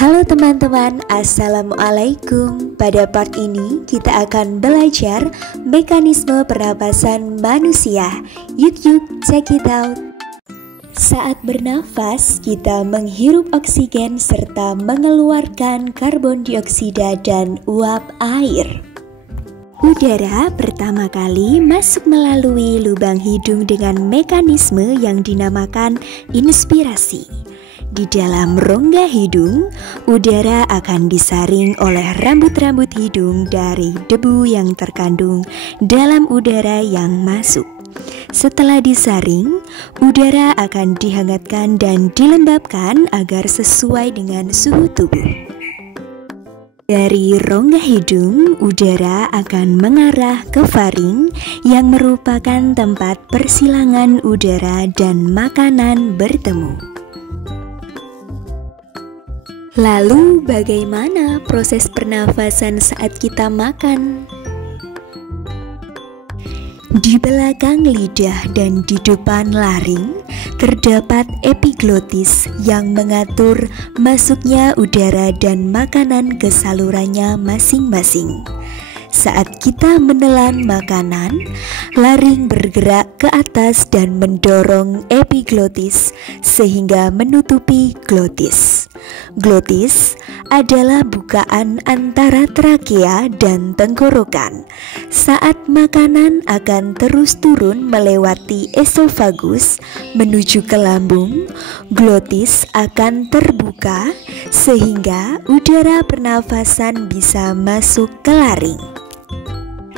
Halo teman-teman, Assalamualaikum. Pada part ini kita akan belajar mekanisme pernapasan manusia. Yuk check it out. Saat bernafas, kita menghirup oksigen serta mengeluarkan karbon dioksida dan uap air. Udara pertama kali masuk melalui lubang hidung dengan mekanisme yang dinamakan inspirasi. Di dalam rongga hidung, udara akan disaring oleh rambut-rambut hidung dari debu yang terkandung dalam udara yang masuk. Setelah disaring, udara akan dihangatkan dan dilembabkan agar sesuai dengan suhu tubuh. Dari rongga hidung, udara akan mengarah ke faring yang merupakan tempat persilangan udara dan makanan bertemu. Lalu bagaimana proses pernafasan saat kita makan? Di belakang lidah dan di depan laring terdapat epiglotis yang mengatur masuknya udara dan makanan ke salurannya masing-masing. Saat kita menelan makanan, laring bergerak ke atas dan mendorong epiglotis sehingga menutupi glotis. Glotis adalah bukaan antara trakea dan tenggorokan. Saat makanan akan terus turun melewati esofagus menuju ke lambung, glotis akan terbuka sehingga udara pernafasan bisa masuk ke laring.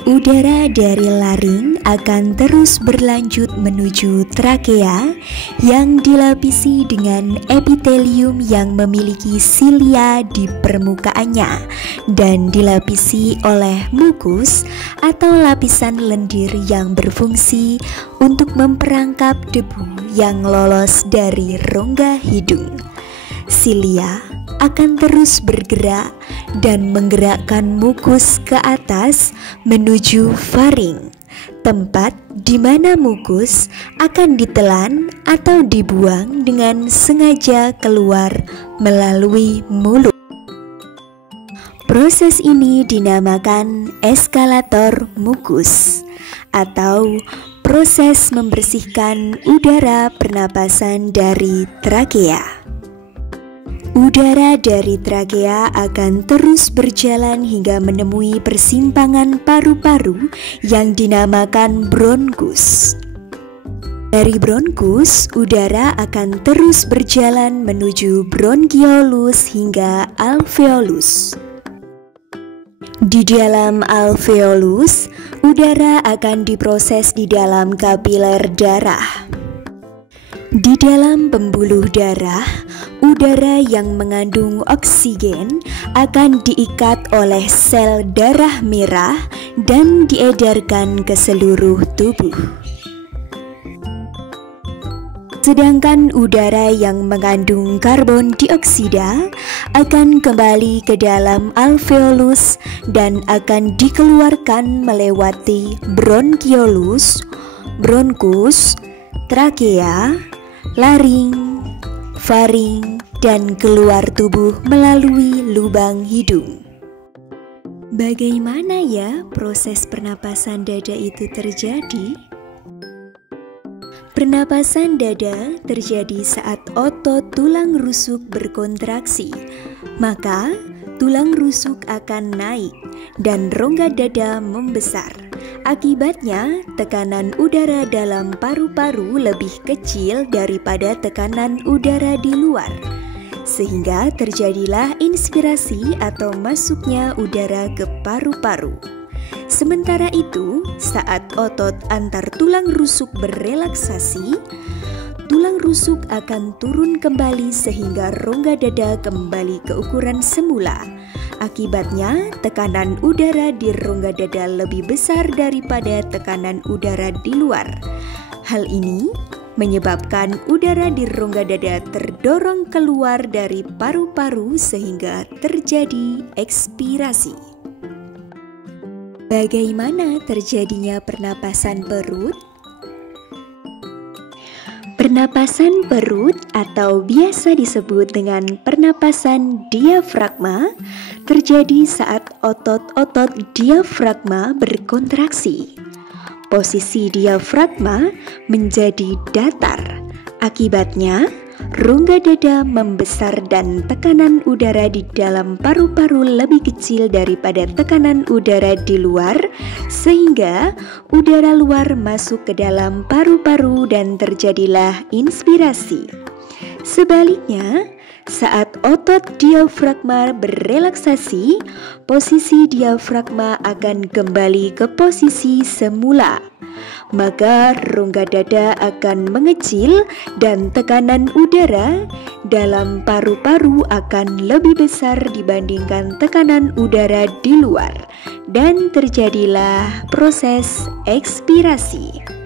Udara dari laring akan terus berlanjut menuju trakea yang dilapisi dengan epitelium yang memiliki silia di permukaannya dan dilapisi oleh mukus atau lapisan lendir yang berfungsi untuk memperangkap debu yang lolos dari rongga hidung. Silia akan terus bergerak dan menggerakkan mukus ke atas menuju faring, tempat di mana mukus akan ditelan atau dibuang dengan sengaja keluar melalui mulut. Proses ini dinamakan eskalator mukus atau proses membersihkan udara pernapasan dari trakea. Udara dari trakea akan terus berjalan hingga menemui persimpangan paru-paru yang dinamakan bronkus. Dari bronkus, udara akan terus berjalan menuju bronkiolus hingga alveolus. Di dalam alveolus, udara akan diproses di dalam kapiler darah. Di dalam pembuluh darah, udara yang mengandung oksigen akan diikat oleh sel darah merah dan diedarkan ke seluruh tubuh. Sedangkan udara yang mengandung karbon dioksida akan kembali ke dalam alveolus dan akan dikeluarkan melewati bronkiolus, bronkus, trakea, laring, faring, dan keluar tubuh melalui lubang hidung. Bagaimana ya proses pernapasan dada itu terjadi? Pernapasan dada terjadi saat otot tulang rusuk berkontraksi, maka tulang rusuk akan naik dan rongga dada membesar. Akibatnya, tekanan udara dalam paru-paru lebih kecil daripada tekanan udara di luar, sehingga terjadilah inspirasi atau masuknya udara ke paru-paru. Sementara itu, saat otot antar tulang rusuk berelaksasi, tulang rusuk akan turun kembali sehingga rongga dada kembali ke ukuran semula. Akibatnya, tekanan udara di rongga dada lebih besar daripada tekanan udara di luar. Hal ini menyebabkan udara di rongga dada terdorong keluar dari paru-paru sehingga terjadi ekspirasi. Bagaimana terjadinya pernapasan perut? Pernapasan perut atau biasa disebut dengan pernapasan diafragma terjadi saat otot-otot diafragma berkontraksi. Posisi diafragma menjadi datar. Akibatnya, rongga dada membesar dan tekanan udara di dalam paru-paru lebih kecil daripada tekanan udara di luar, sehingga udara luar masuk ke dalam paru-paru dan terjadilah inspirasi. Sebaliknya, saat otot diafragma berrelaksasi, posisi diafragma akan kembali ke posisi semula. Maka rongga dada akan mengecil dan tekanan udara dalam paru-paru akan lebih besar dibandingkan tekanan udara di luar, dan terjadilah proses ekspirasi.